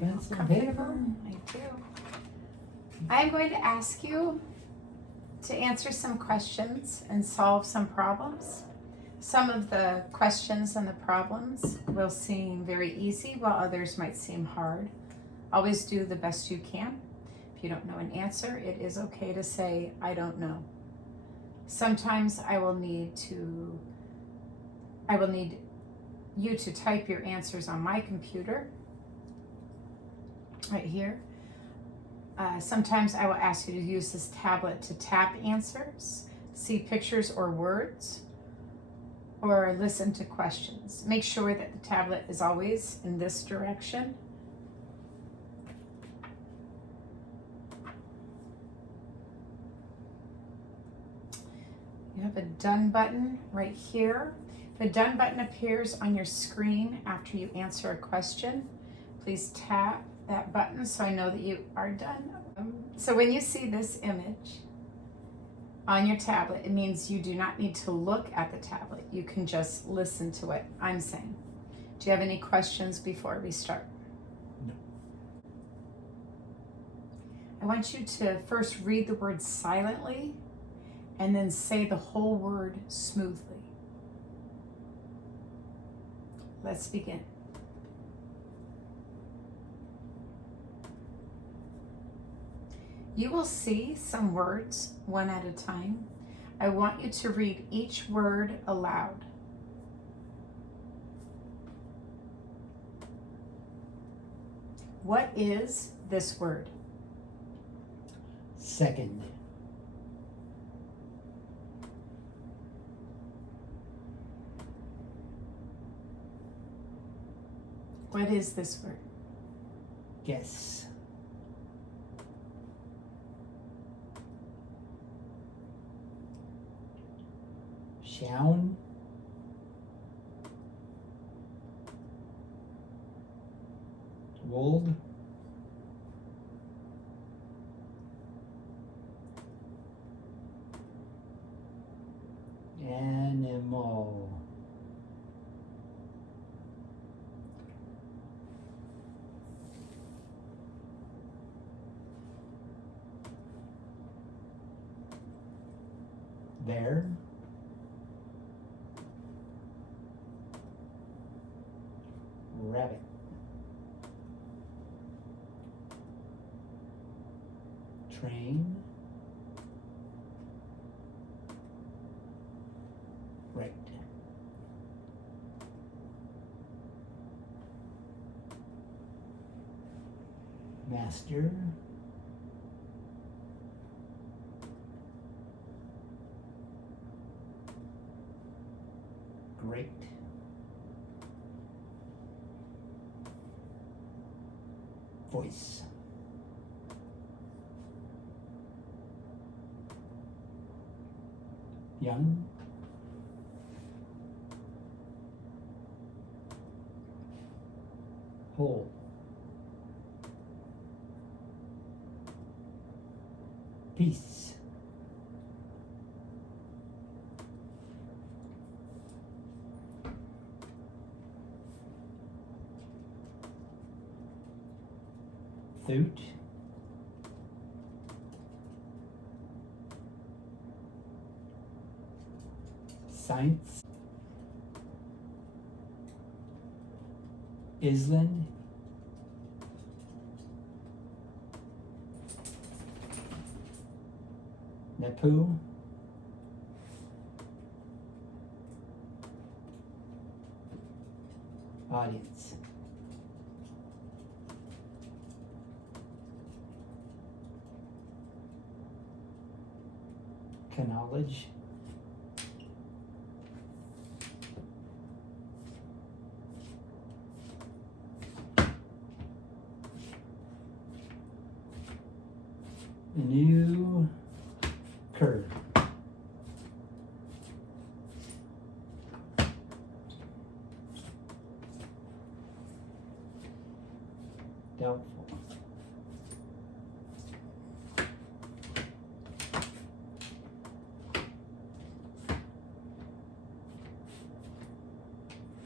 pencil, Comfortable? paper. I do. I'm going to ask you to answer some questions and solve some problems. Some of the questions and the problems will seem very easy, while others might seem hard. Always do the best you can. If you don't know an answer, it is okay to say, I don't know. Sometimes I will need you to type your answers on my computer, right here. Sometimes I will ask you to use this tablet to tap answers, see pictures or words, or listen to questions. Make sure that the tablet is always in this direction. You have a done button right here. The done button appears on your screen after you answer a question. Please tap that button so I know that you are done. So when you see this image on your tablet, it means you do not need to look at the tablet. You can just listen to what I'm saying. Do you have any questions before we start? No. I want you to first read the word silently and then say the whole word smoothly. Let's begin. You will see some words one at a time. I want you to read each word aloud. What is this word? Second. What is this word? Guess. Shown. Wold. Animal. Bear. Rabbit. Train. Right. Master. Great. Voice. Young. Whole. Peace. Suit. Science. Island. Nepu. Audience. Knowledge. New curve. Doubtful.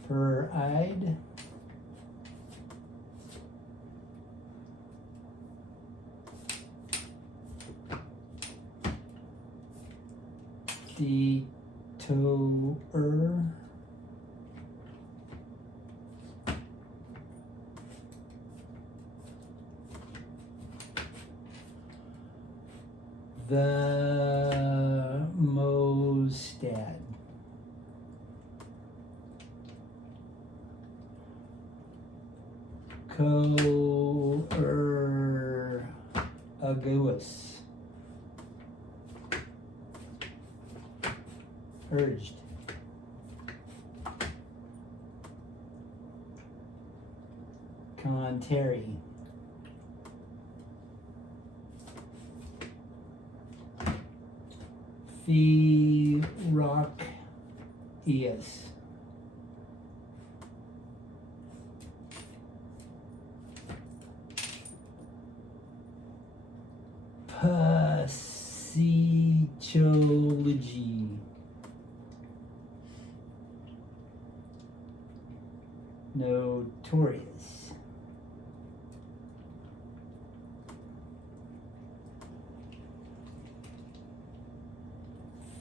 Per-eyed. detour, the Mostad, Coerguous, urged, Contrary, Ferocious, Psychology, Notorious,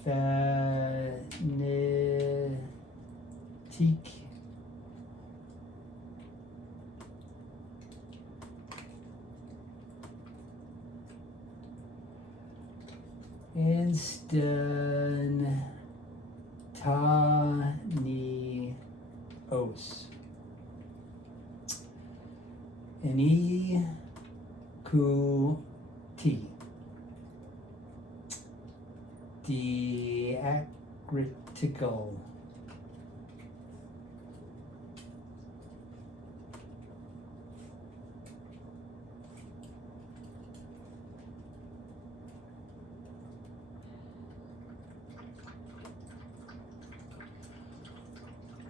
Fanatic, Instantaneous, Iniquity, Diacritical,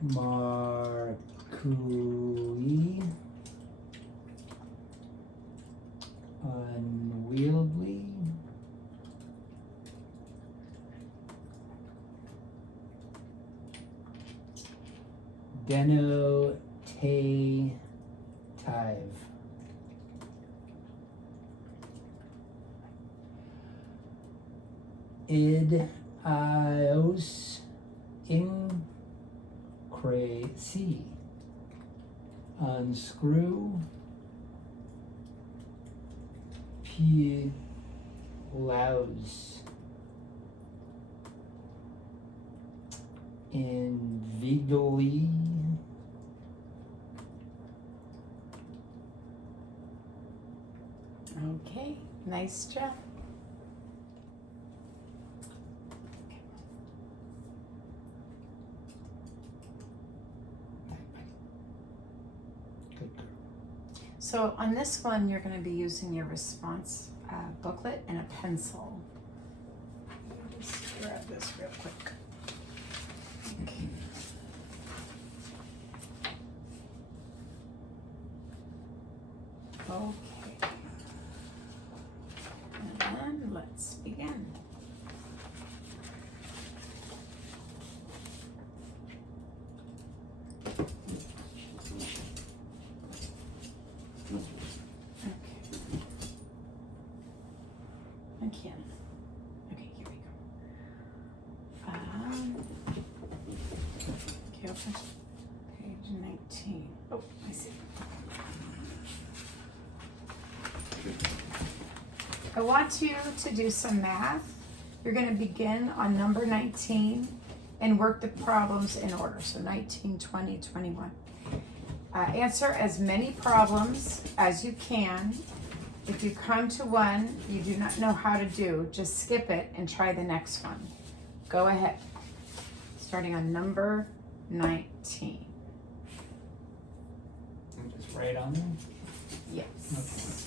Marcui, unwieldy, denotative, idios, incracy, unscrew, Plows, Invigly, Okay, nice job. good girl. So on this one, you're going to be using your response booklet and a pencil. I'll just grab this real quick. Okay. Okay. And let's begin. Again. Okay, here we go. Okay, open page 19. Oh, I see. I want you to do some math. You're going to begin on number 19 and work the problems in order. So 19, 20, 21. Answer as many problems as you can. If you come to one you do not know how to do, just skip it and try the next one. Go ahead. Starting on number 19. And just write on there. Yes. Okay.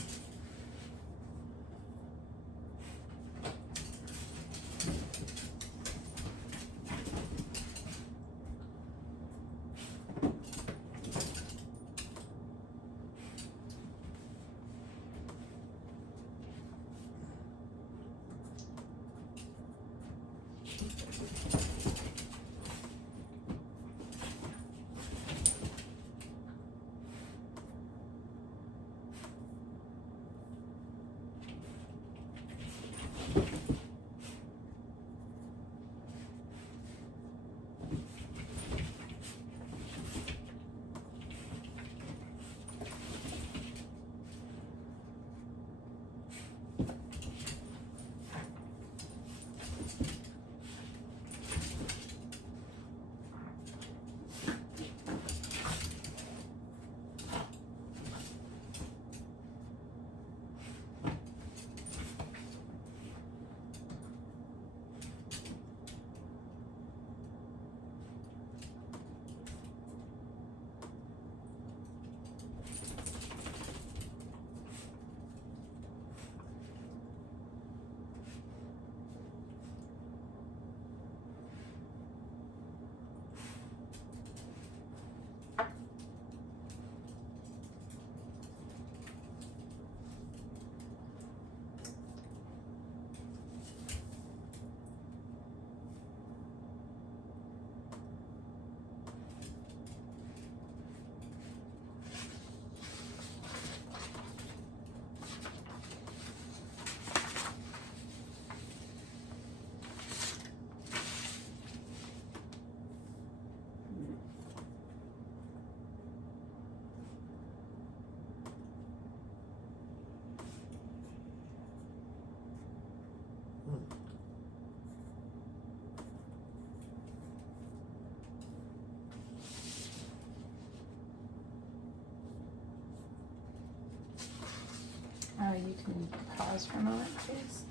Can you pause for a moment, please?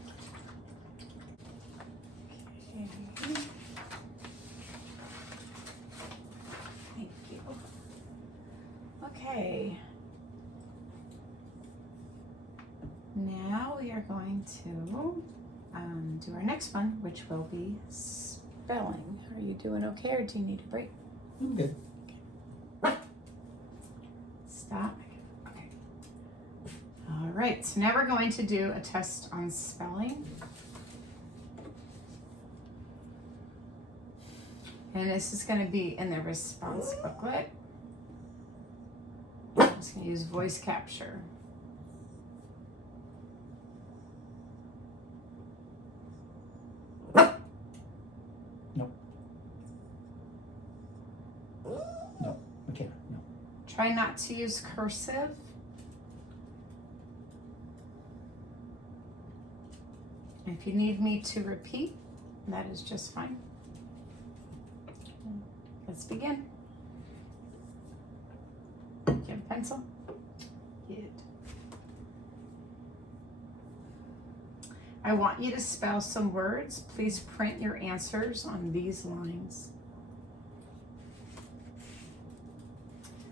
Okay. Thank you. Okay. Now we are going to do our next one, which will be spelling. Are you doing okay, or do you need a break? I'm good. Stop. Okay. All right, so now we're going to do a test on spelling. And this is going to be in the response booklet. I'm just going to use voice capture. Okay, no. Try not to use cursive. If you need me to repeat, that is just fine. Let's begin. Do you have a pencil? Good. I want you to spell some words. Please print your answers on these lines.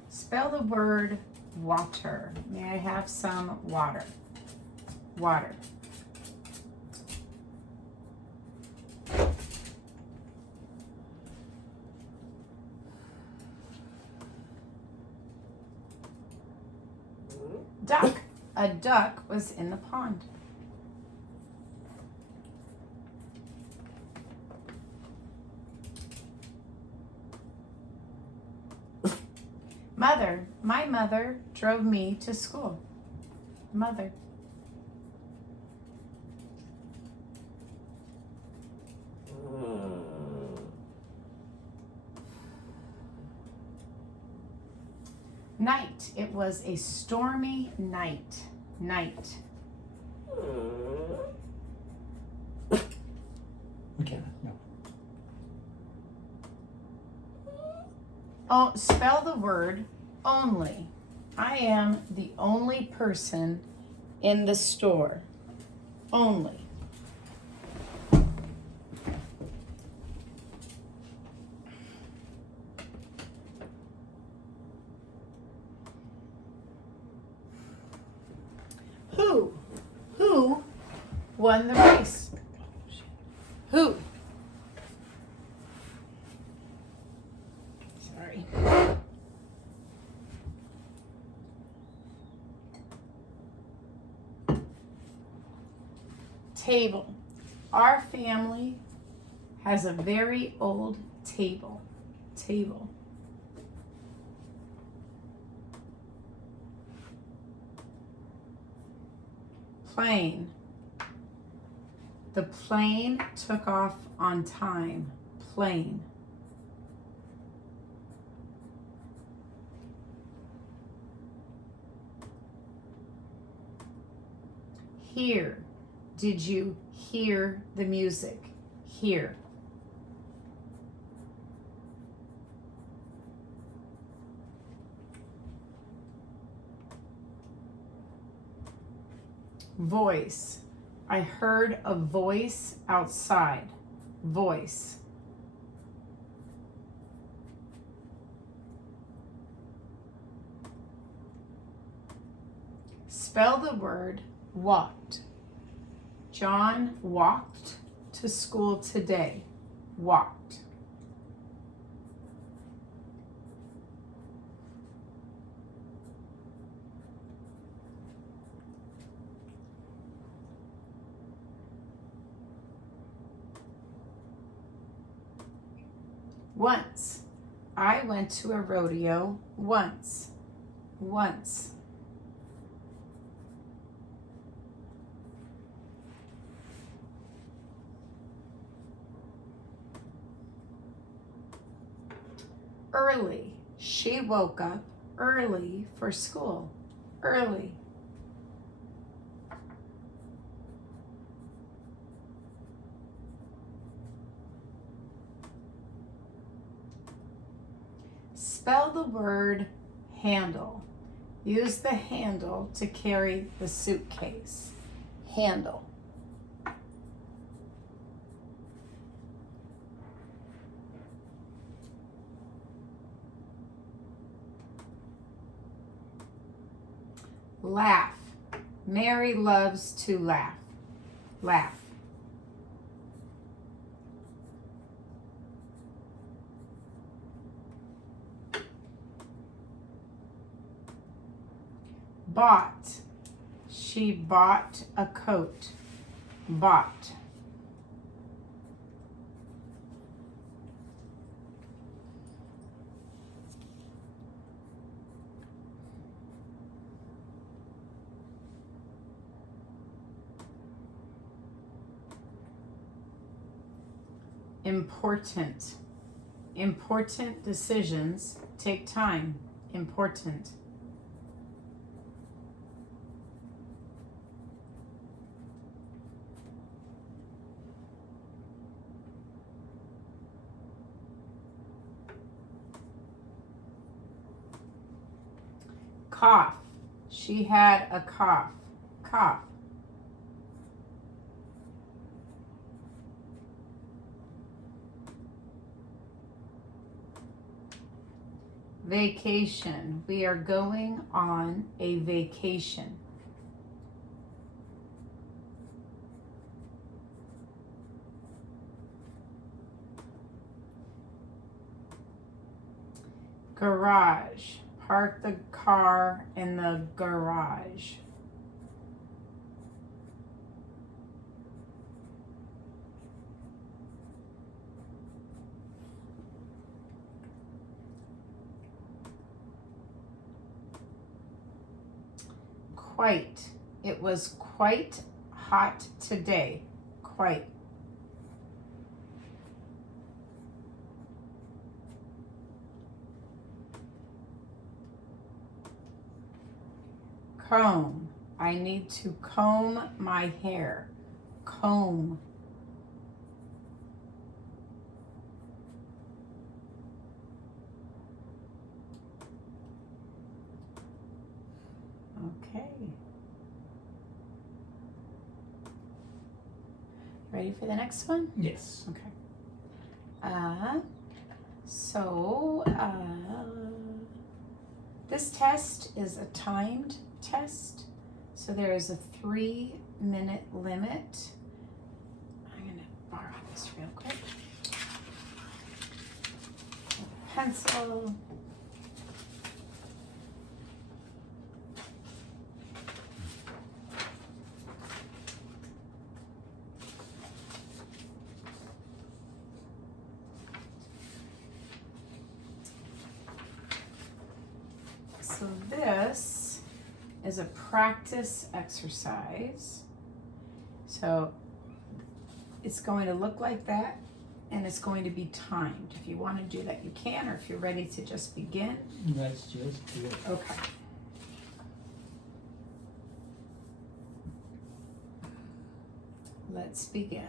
Spell the word water. May I have some water? Water. Duck. A duck was in the pond. Mother. My mother drove me to school. Mother. Night. It was a stormy night. Night. Okay, no. Oh, spell the word only. I am the only person in the store. Only. Who won the race? Who? Sorry. Table. Our family has a very old table. Table. Plane. The plane took off on time. Plane. Hear. Did you hear the music? Hear. Voice. I heard a voice outside. Voice. Spell the word walked. John walked to school today. Walked. Once. I went to a rodeo once. Once. Early. She woke up early for school. Early. Spell the word handle. Use the handle to carry the suitcase. Handle. Laugh. Mary loves to laugh. Laugh. Bought. She bought a coat. Bought. Important. Important decisions take time. Important. Cough. She had a cough. Cough. Vacation. We are going on a vacation. Garage. Park the car in the garage. Quite. It was quite hot today. Quite. Comb. I need to comb my hair. Comb. Okay. Ready for the next one? Yes. Okay. This test is a timed test. So there is a 3-minute limit. I'm going to borrow this real quick. Pencil. So this is a practice exercise. So it's going to look like that, and it's going to be timed. If you want to do that, you can, or if you're ready to just begin. Let's just do it. Okay. Let's begin.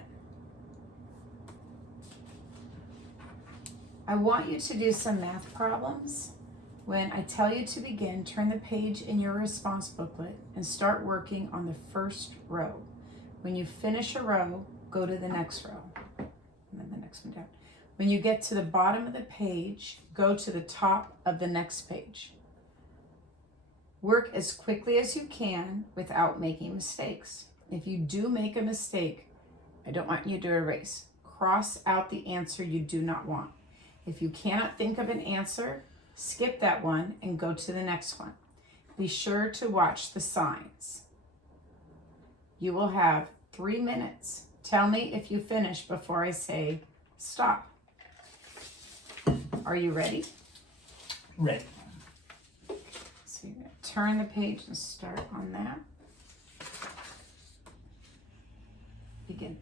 I want you to do some math problems. When I tell you to begin, turn the page in your response booklet and start working on the first row. When you finish a row, go to the next row, and then the next one down. When you get to the bottom of the page, go to the top of the next page. Work as quickly as you can without making mistakes. If you do make a mistake, I don't want you to erase. Cross out the answer you do not want. If you cannot think of an answer, skip that one and go to the next one. Be sure to watch the signs. You will have 3 minutes. Tell me if you finish before I say stop. Are you ready? Ready. So you're going to turn the page and start on that. Begin.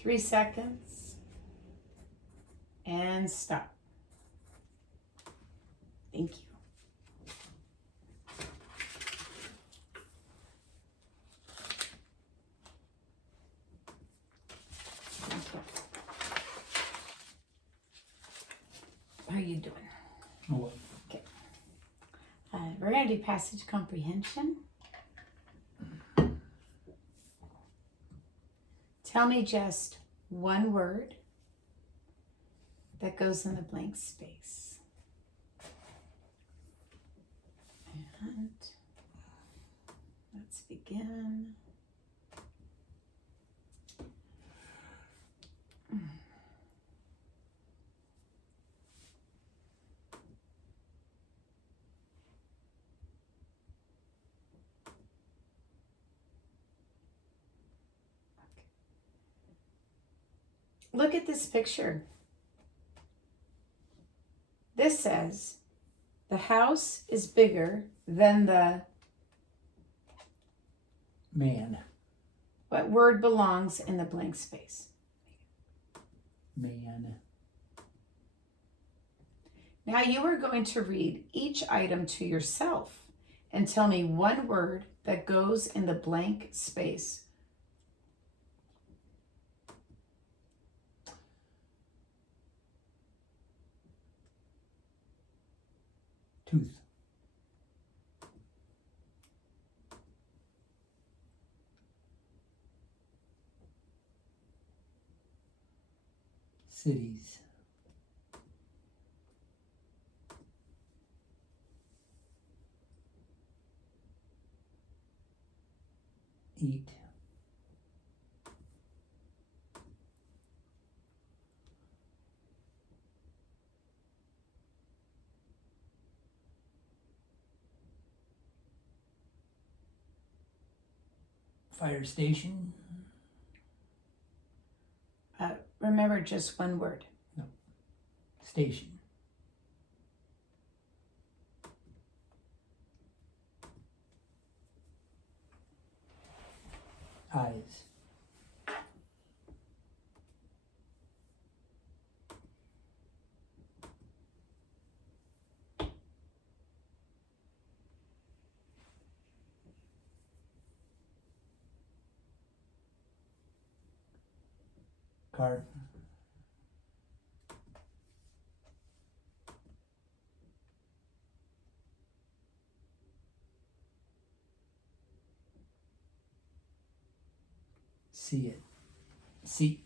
3 seconds. And stop. Thank you. How are you doing? What? Okay. We're going to do passage comprehension. Tell me just one word that goes in the blank space. And let's begin. Look at this picture. This says, the house is bigger than the... Man. What word belongs in the blank space? Man. Now you are going to read each item to yourself and tell me one word that goes in the blank space. Tooth. Cities. Eat. Fire station. Remember just one word. No. Station. Eyes. Car. See it. See.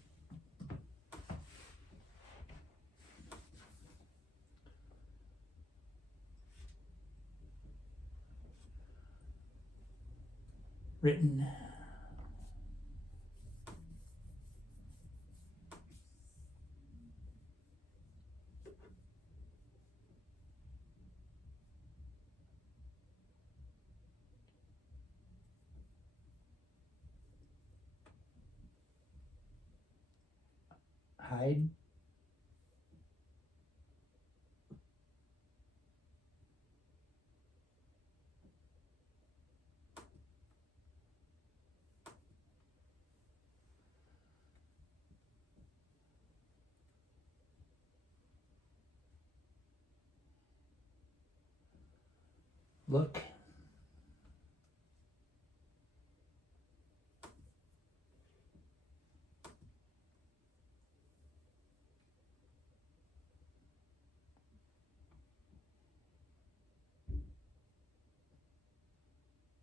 Written. Hide. Look.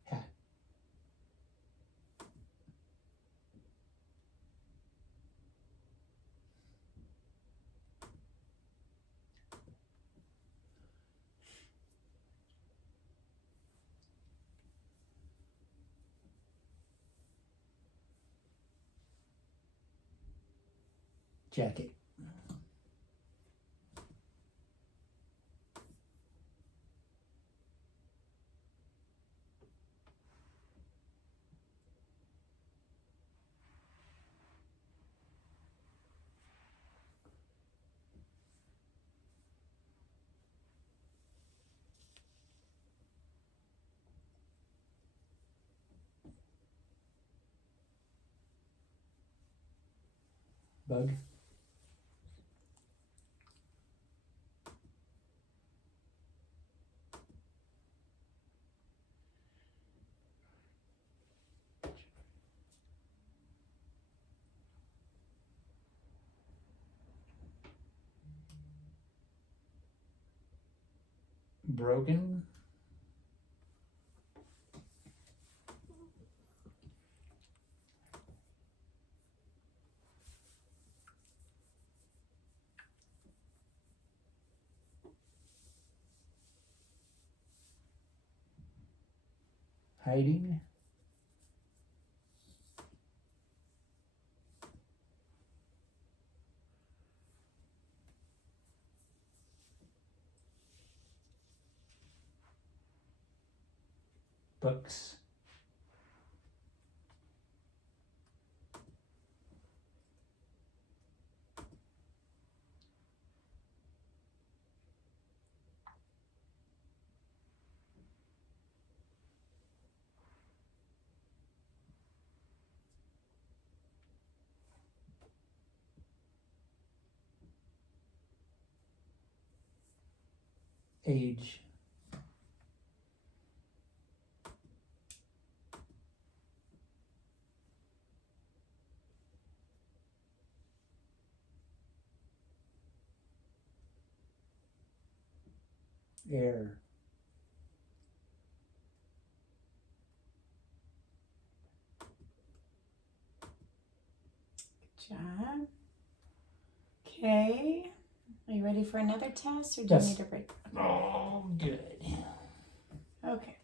Hat. Jacket. Bug. Broken. Hiding. Books. Age. Air. Good job. Okay. Are you ready for another test, or do Yes. you need a break? Oh, good. Okay.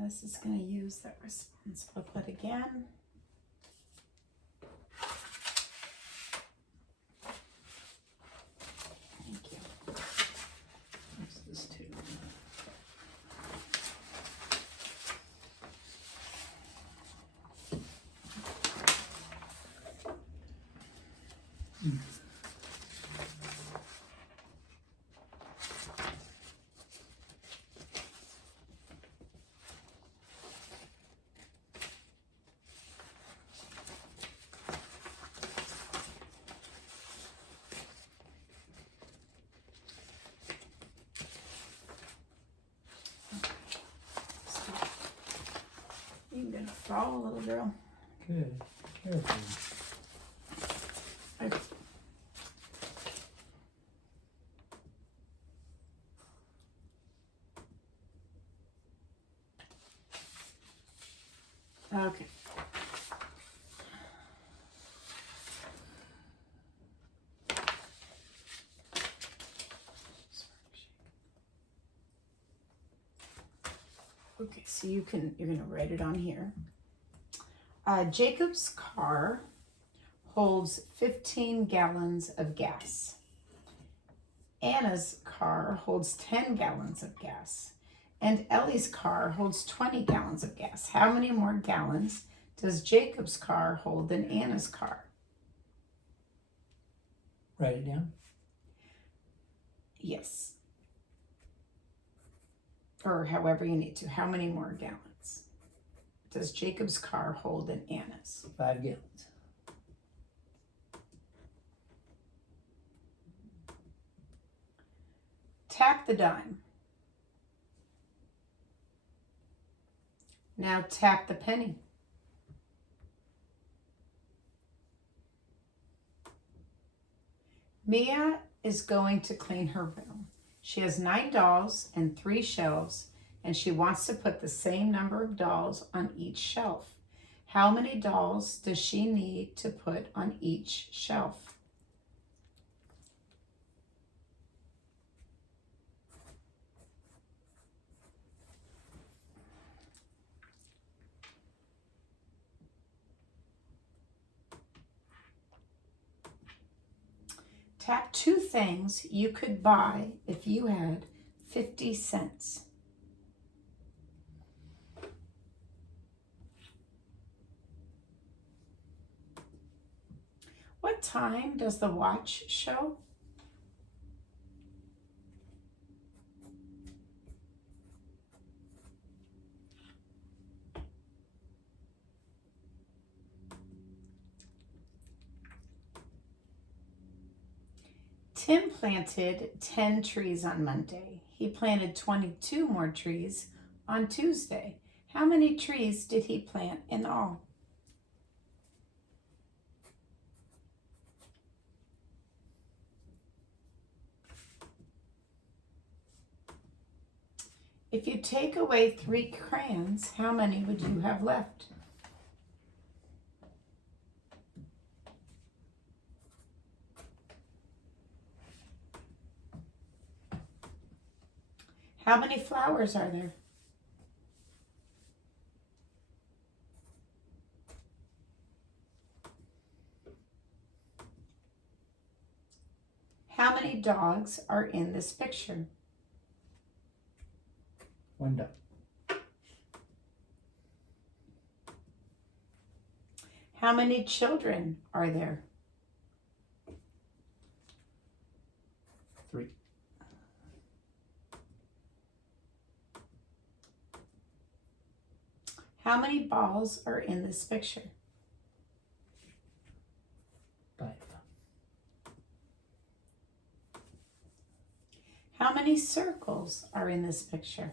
This is going to use that response booklet again. Thank you. What's this too? You're going to fall, little girl. Good. Careful. Okay. Okay, so you're gonna write it on here. Jacob's car holds 15 gallons of gas. Anna's car holds 10 gallons of gas. And Ellie's car holds 20 gallons of gas. How many more gallons does Jacob's car hold than Anna's car? Write it down. Yes. Or however you need to. How many more gallons does Jacob's car hold than Anna's? 5 gallons. Tap the dime. Now tap the penny. Mia is going to clean her room. She has 9 dolls and 3 shelves, and she wants to put the same number of dolls on each shelf. How many dolls does she need to put on each shelf? Tap 2 things you could buy if you had 50 cents. What time does the watch show? Tim planted 10 trees on Monday. He planted 22 more trees on Tuesday. How many trees did he plant in all? If you take away 3 crayons, how many would you have left? How many flowers are there? How many dogs are in this picture? One dog. How many children are there? 3. How many balls are in this picture? 5. How many circles are in this picture?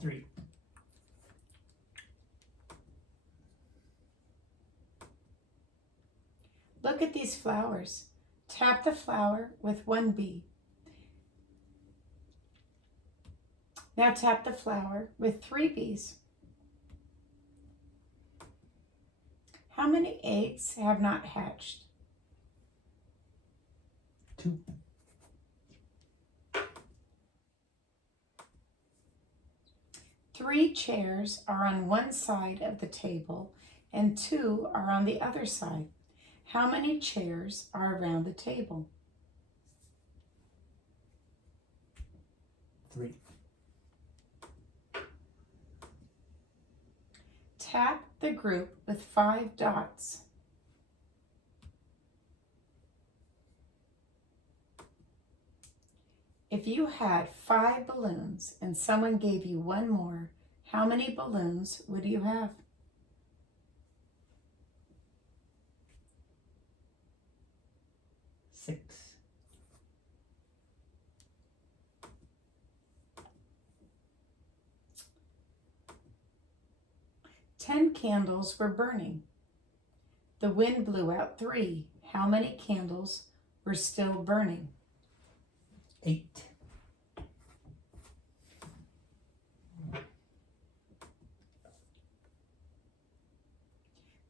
3. Look at these flowers. Tap the flower with 1 bee. Now tap the flower with 3 bees. How many eggs have not hatched? 2. Three chairs are on one side of the table and 2 are on the other side. How many chairs are around the table? 3. Tap the group with 5 dots. If you had 5 balloons and someone gave you 1 more, how many balloons would you have? 6. 10 candles were burning. The wind blew out 3. How many candles were still burning? 8.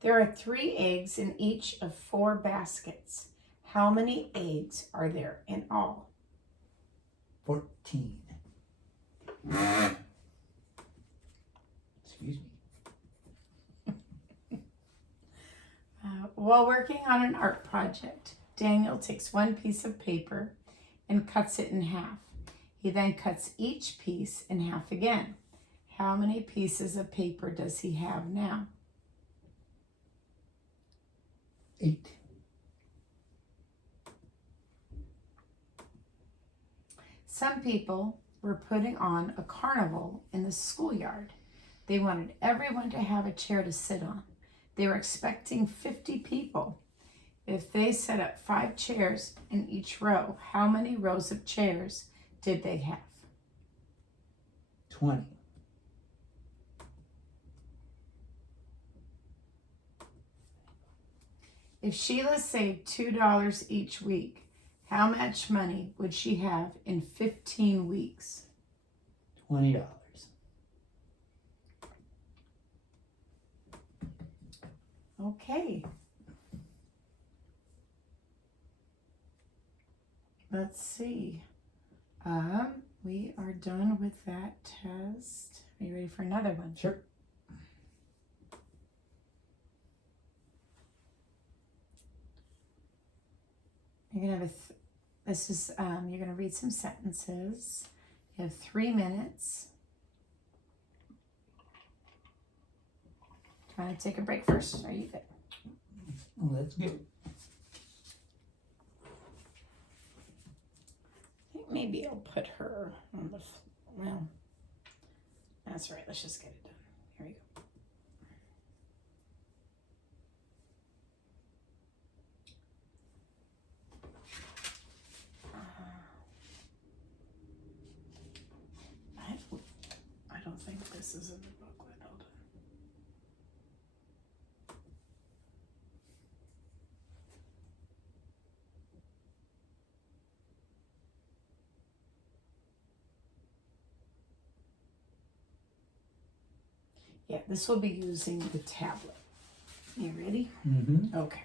There are 3 eggs in each of 4 baskets. How many eggs are there in all? 14. Excuse me. While working on an art project, Daniel takes 1 piece of paper and cuts it in half. He then cuts each piece in half again. How many pieces of paper does he have now? 8. Some people were putting on a carnival in the schoolyard. They wanted everyone to have a chair to sit on. They were expecting 50 people. If they set up 5 chairs in each row, how many rows of chairs did they have? 20. If Sheila saved $2 each week, how much money would she have in 15 weeks? $20. Okay. Let's see. We are done with that test. Are you ready for another one? Sure. You're gonna have you're gonna read some sentences. You have 3 minutes. Do you want to take a break first? Are you good? Let's go. I think maybe I'll put her on the, well, that's all right. Let's just get it done. Here we go. Yeah, this will be using the tablet. You ready? Mm-hmm. Okay.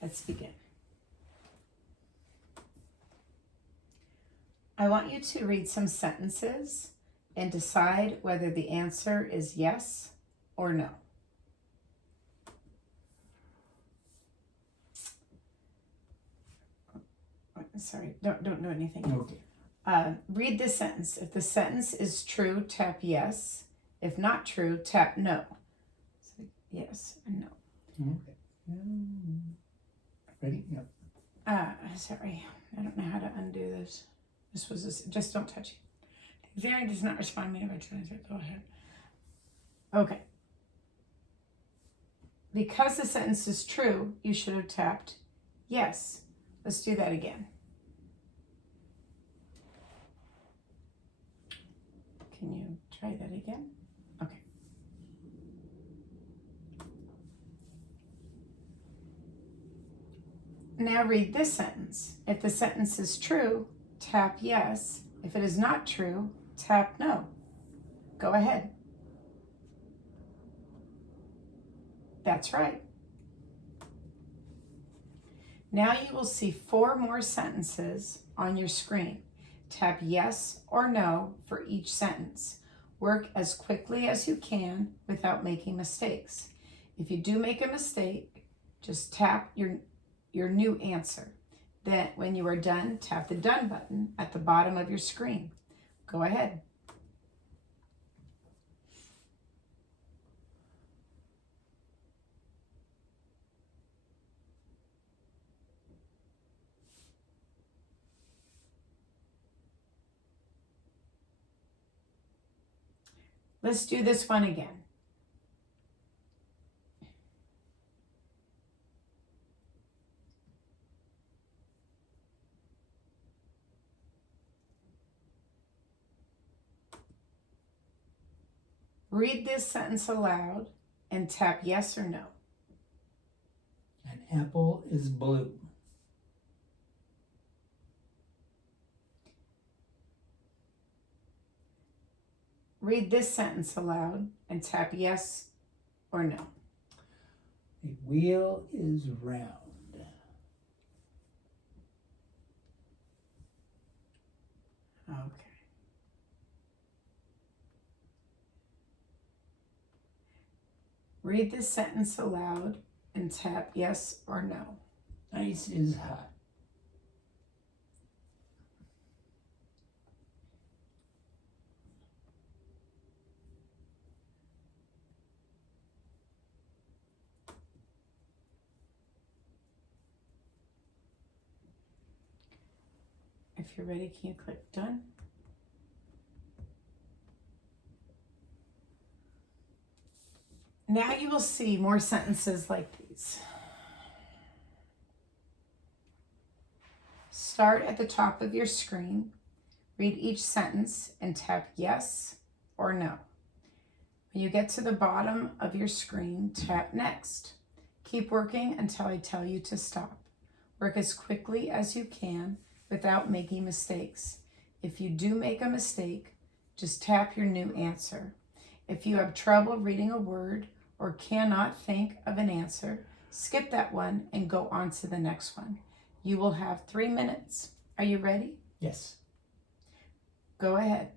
Let's begin. I want you to read some sentences and decide whether the answer is yes or no. Sorry, don't do anything. Okay. Read this sentence. If the sentence is true, tap yes. If not true, tap no. So yes and no. Okay. Ready? Yep. Sorry, I don't know how to undo this. This was just don't touch it. The examiner does not respond to me if I try to go ahead. Okay. Because the sentence is true, you should have tapped yes. Let's do that again. Can you try that again? Okay. Now read this sentence. If the sentence is true, tap yes. If it is not true, tap no. Go ahead. That's right. Now you will see 4 more sentences on your screen. Tap yes or no for each sentence. Work as quickly as you can without making mistakes. If you do make a mistake, just tap your new answer. Then when you are done, tap the done button at the bottom of your screen. Go ahead. Let's do this one again. Read this sentence aloud and tap yes or no. An apple is blue. Read this sentence aloud and tap yes or no. A wheel is round. Okay. Read this sentence aloud and tap yes or no. Ice is hot. If you're ready, can you click done? Now you will see more sentences like these. Start at the top of your screen, read each sentence and tap yes or no. When you get to the bottom of your screen, tap next. Keep working until I tell you to stop. Work as quickly as you can without making mistakes. If you do make a mistake, just tap your new answer. If you have trouble reading a word or cannot think of an answer, skip that one and go on to the next one. You will have 3 minutes. Are you ready? Yes. Go ahead.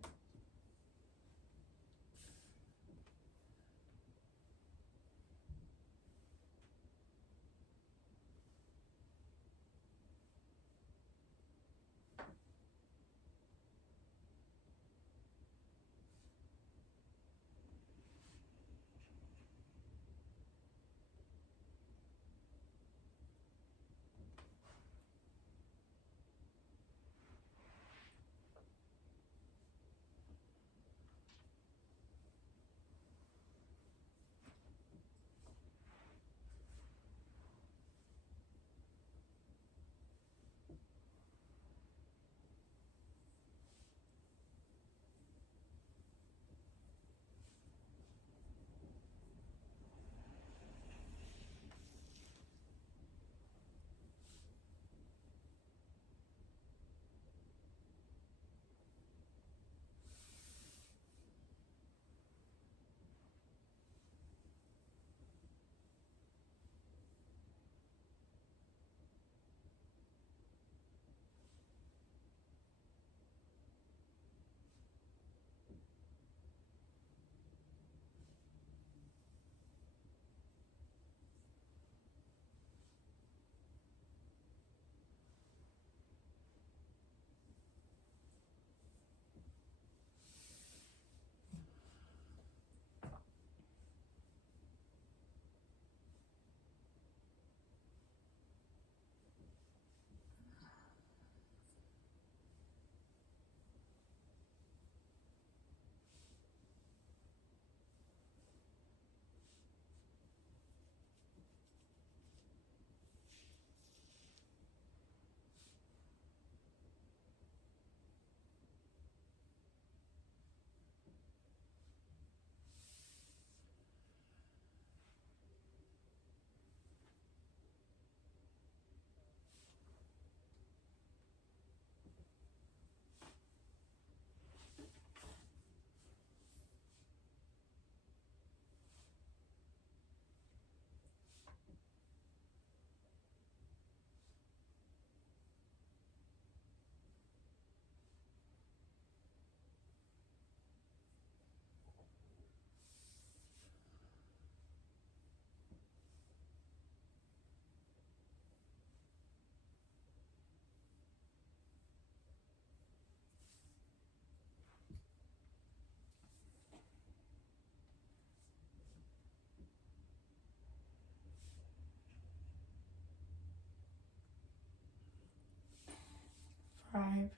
5,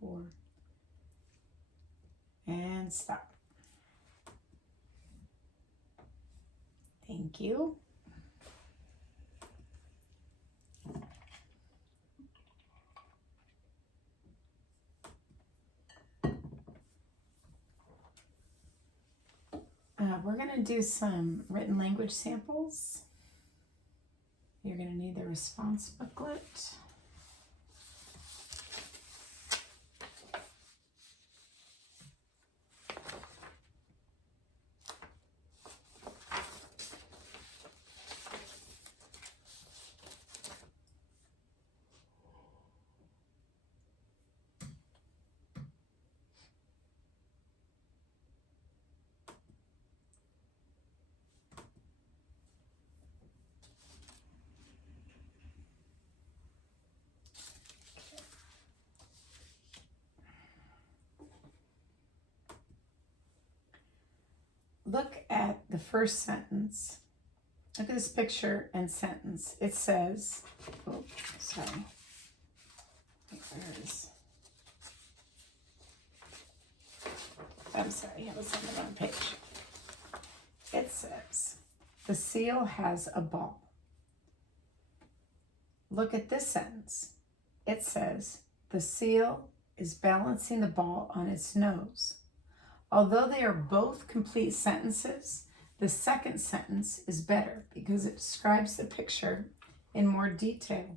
4, and stop. Thank you. We're going to do some written language samples. You're going to need the response booklet. Look at the first sentence. Look at this picture and sentence. It says, oh, sorry. I'm sorry, I was on the wrong page. It says, the seal has a ball. Look at this sentence. It says, the seal is balancing the ball on its nose. Although they are both complete sentences, the second sentence is better because it describes the picture in more detail.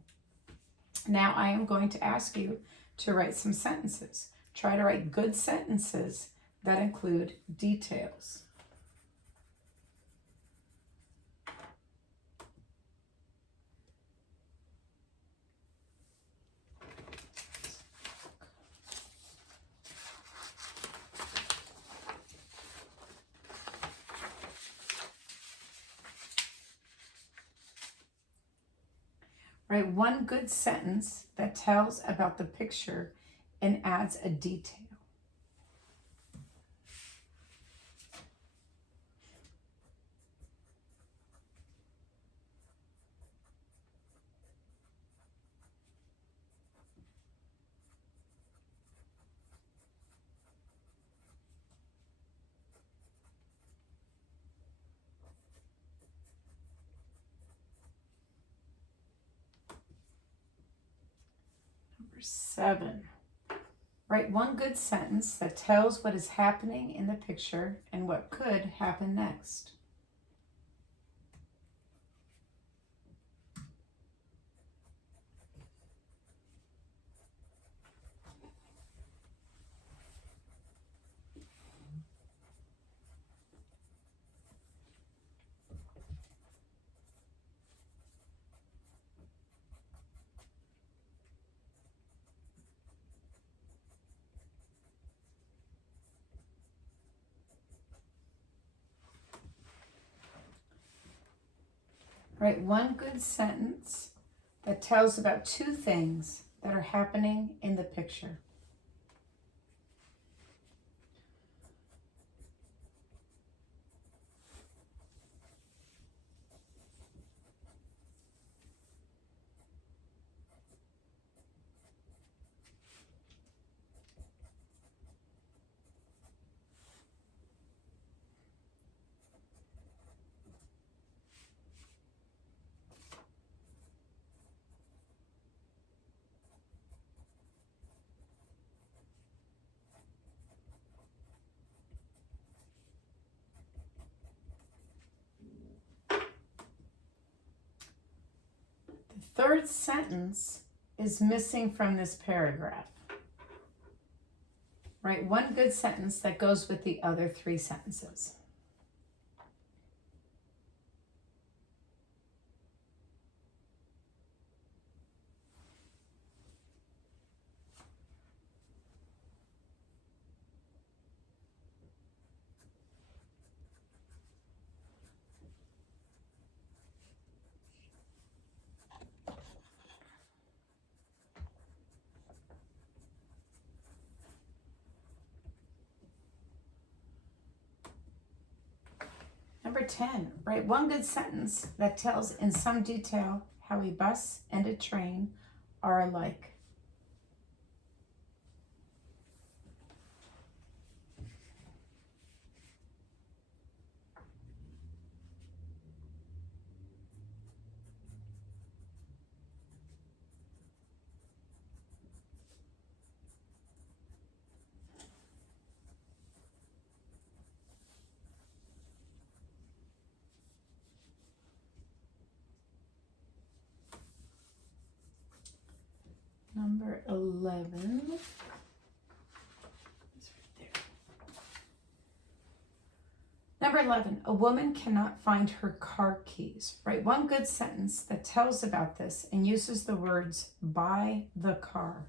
Now I am going to ask you to write some sentences. Try to write good sentences that include details. Write one good sentence that tells about the picture and adds a detail. Number 7. Write one good sentence that tells what is happening in the picture and what could happen next. Write one good sentence that tells about 2 things that are happening in the picture. The third sentence is missing from this paragraph. Write one good sentence that goes with the other 3 sentences. Number 10, write one good sentence that tells in some detail how a bus and a train are alike. Number 11. It's right there. Number 11, a woman cannot find her car keys. Write one good sentence that tells about this and uses the words by the car.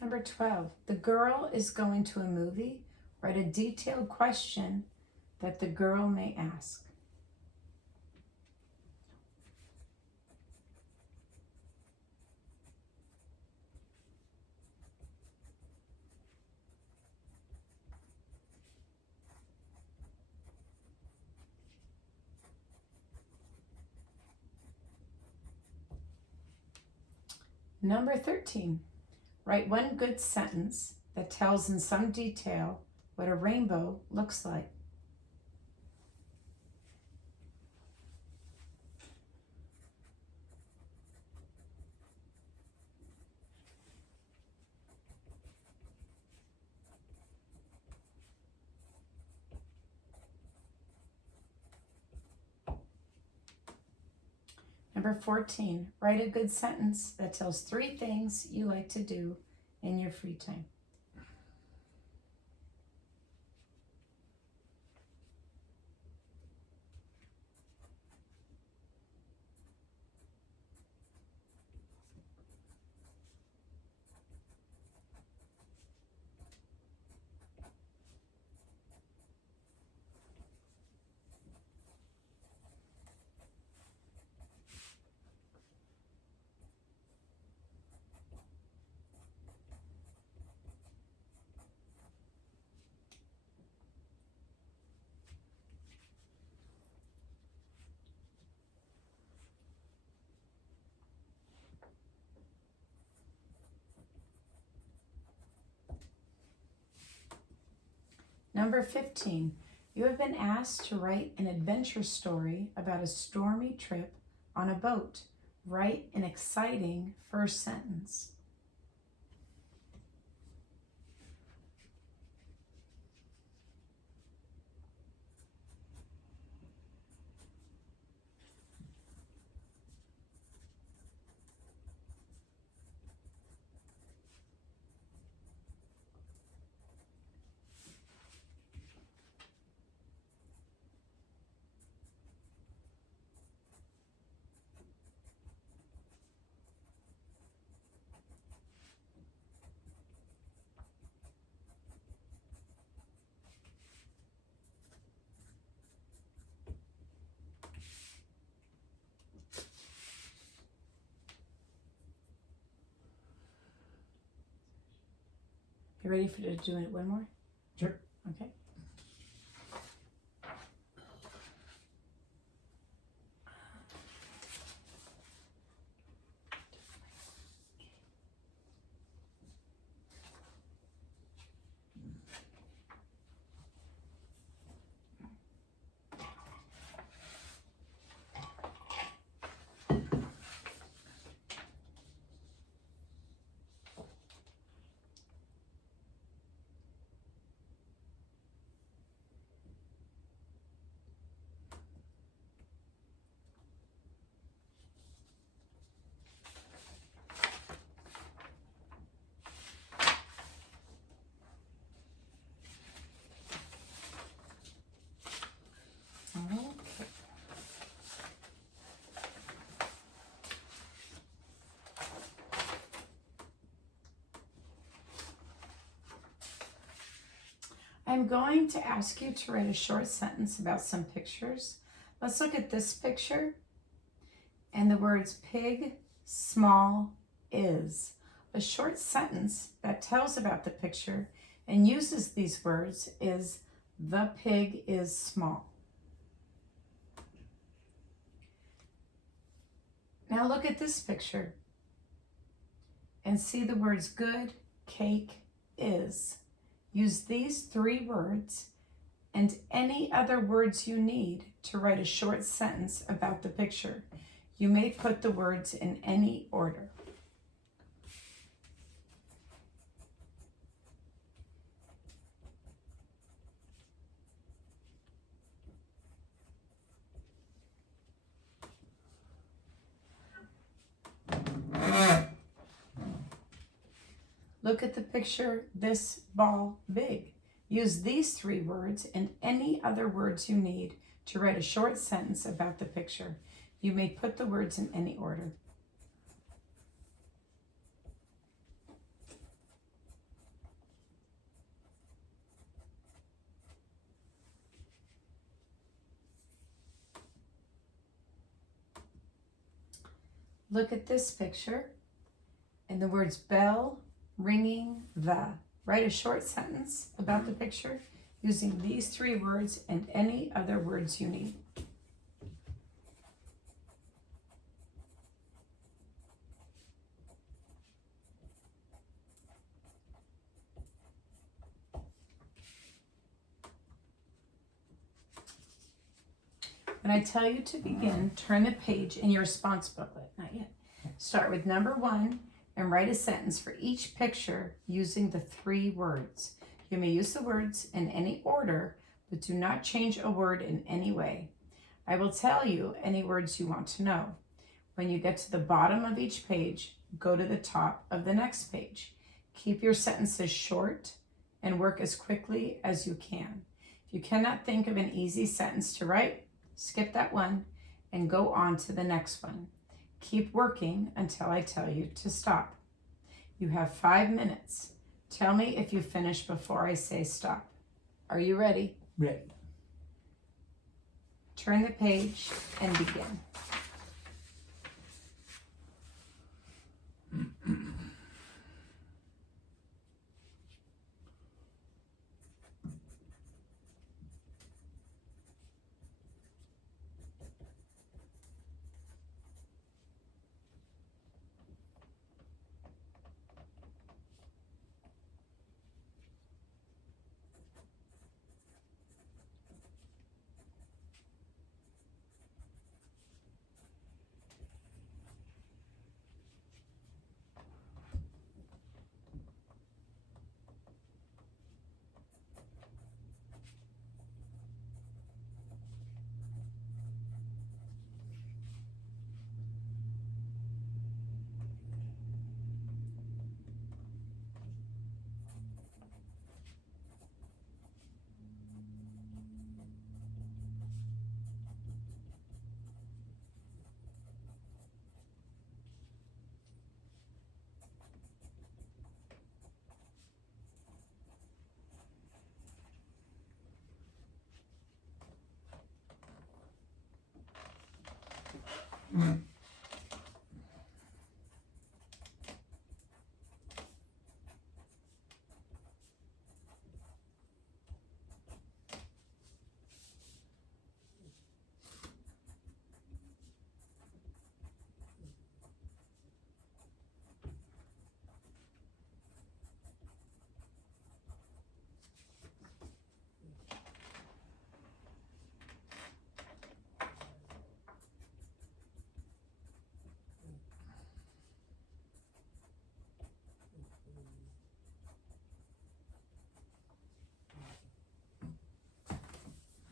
Number 12, the girl is going to a movie. Write a detailed question that the girl may ask. Number 13, write one good sentence that tells in some detail what a rainbow looks like. Number 14, write a good sentence that tells 3 things you like to do in your free time. Number 15, you have been asked to write an adventure story about a stormy trip on a boat. Write an exciting first sentence. You ready for to do it one more? Sure. Okay. I'm going to ask you to write a short sentence about some pictures. Let's look at this picture and the words pig, small, is. A short sentence that tells about the picture and uses these words is the pig is small. Now look at this picture and see the words good, cake, is. Use these 3 words and any other words you need to write a short sentence about the picture. You may put the words in any order. Look at the picture, this ball big. Use these 3 words and any other words you need to write a short sentence about the picture. You may put the words in any order. Look at this picture and the words bell, ringing, the. Write a short sentence about the picture using these 3 words and any other words you need. When I tell you to begin, turn the page in your response booklet. Not yet. Start with number 1 and write a sentence for each picture using the 3 words. You may use the words in any order, but do not change a word in any way. I will tell you any words you want to know. When you get to the bottom of each page, go to the top of the next page. Keep your sentences short and work as quickly as you can. If you cannot think of an easy sentence to write, skip that one and go on to the next one. Keep working until I tell you to stop. You have 5 minutes. Tell me if you finish before I say stop. Are you ready? Ready. Turn the page and begin.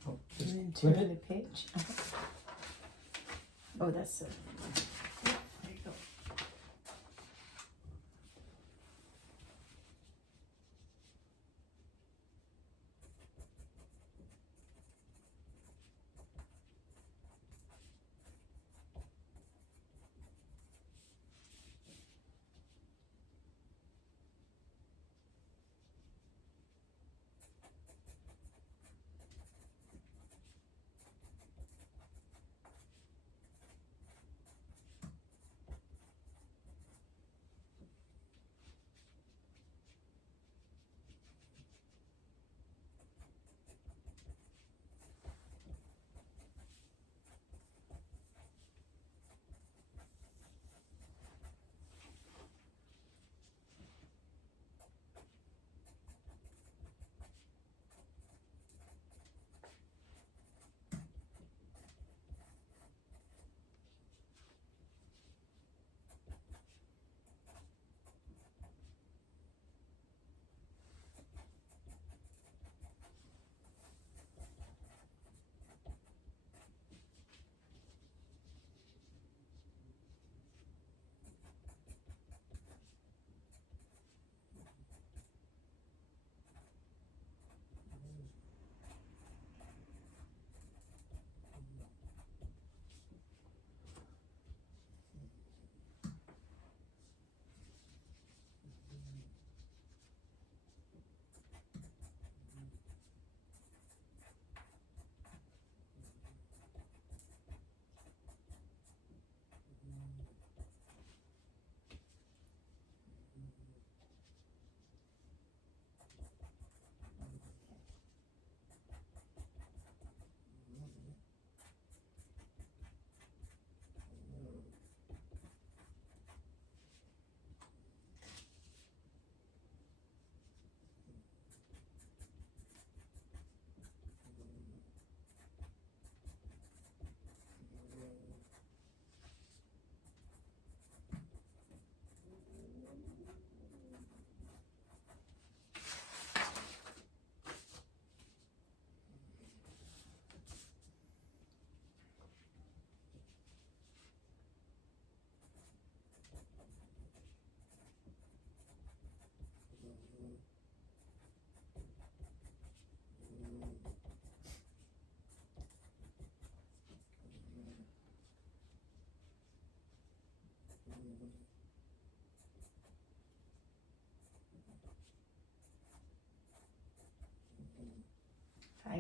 Oh, just And then flip turn it. the page. Oh, that's it. There you go.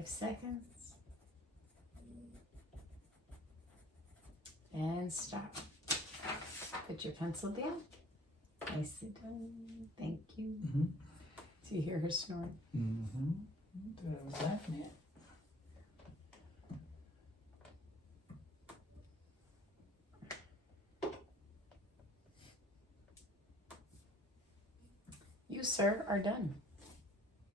5 seconds. And stop. Put your pencil down. Nicely done. Thank you. Mm-hmm. Do you hear her snoring? Mm-hmm. That's what I was laughing at. You, sir, are done.